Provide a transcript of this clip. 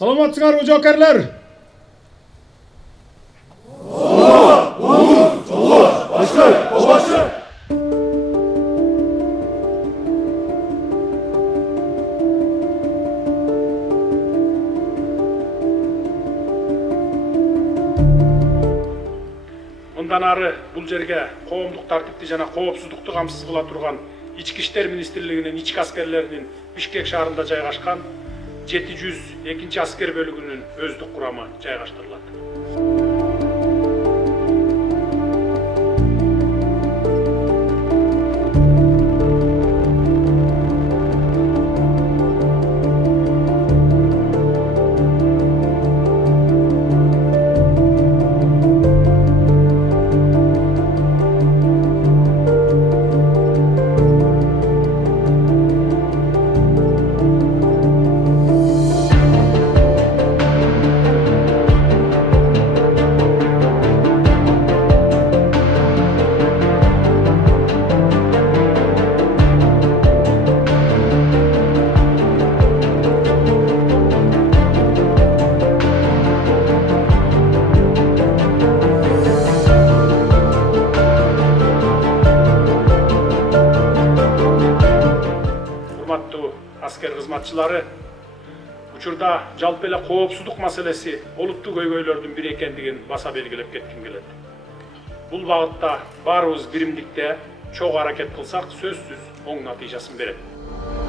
Саламатсыңарбы жоокерлер? Мындан ары бул жерге коомдук тартипти жана коопсуздукту камсыз кыла турган Ички иштер министрлигинин ички аскерлеринин Бишкек шаарында жайгашкан 702 аскер бөлүгүнүн өздүк курамы жайгаштырылат. Asker kızmatçıları, учурда жалпы эле коопсуздук маселеси олуттуу көйгөйлөрдүн бири экендигин баса белгилеп кетким келет. Бул багытта баарыбыз биримдикте чогуу аракет кылсак, сөзсүз оң натыйжасын берет.